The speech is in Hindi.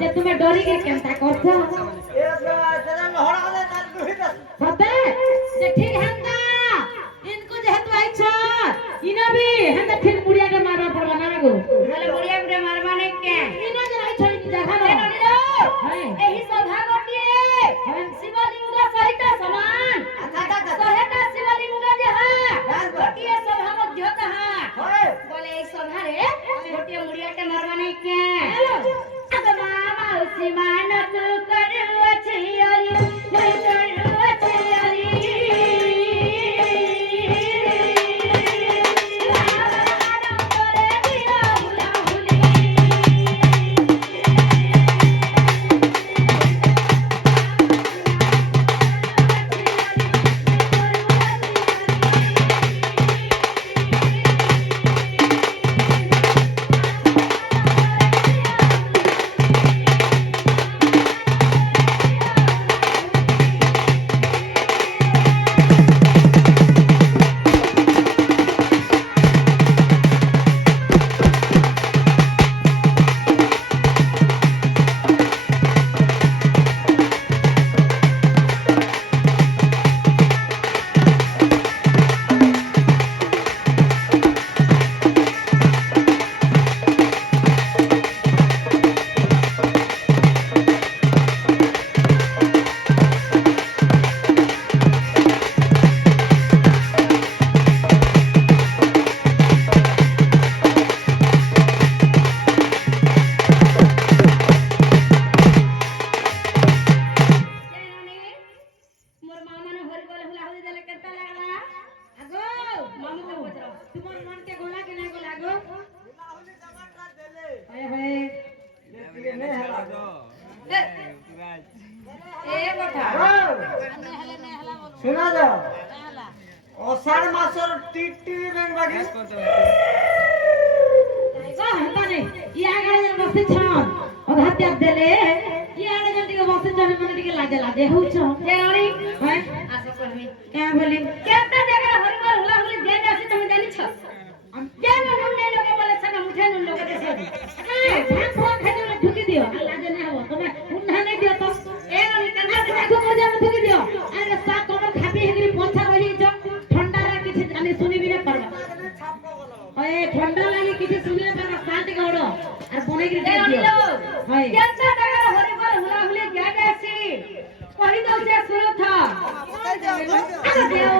जे तुम्हें डरी के केनता करछो ए सदन हरा दे ना दुहित सते जे ठीक हंदा इनको जे हतु आइछो इना भी हंदा ठीक मुड़िया के मारवा पड़वा ना गो बोले मुड़िया के मारवा ने के इना जे आइछो जगह ए नो ननिलो एही सभा गोटिए शिवलिंग सहित समान सहेता शिवलिंग जे हा गोटिए सभा मध्य कहा होए बोले एक सभा रे गोटिए मुड़िया के मारवा ने के अगमा मौसी मानत करवा छियरी नहीं करवा छियरी सुना जाओ अषाढ़ मासर टीटी बेंग बागी हंताने या गाने बसे छन अधा त्याग देले या गाने जंती के बसे जने मने टिके लाजे लाजे होछ जे रानी हैं आसे कहबी क्या बोली केते जगह हरिवर हुला हुली दे आसी तुम जानी छ जे मन ने लोग बोले सका मुठे न लोग देसे ए भात हुआ खाजे रे ठुकी दियो लाजे ने हो तमे उन्हा नहीं दियो तो ए रानी कन्हा देखो मजा में ठुकी दियो अरे सा कमर खापी हेगरी पंछा रही छ ठंडा रा किछि जाने सुनी भी न परबा ए ठंडा लागी किछि सुनी न परबा शांति गौड़ और बने के दे दियो हाय केते जगह हरिवर हुला हुली दे आसी कहि दो जे सुनो था अरे देव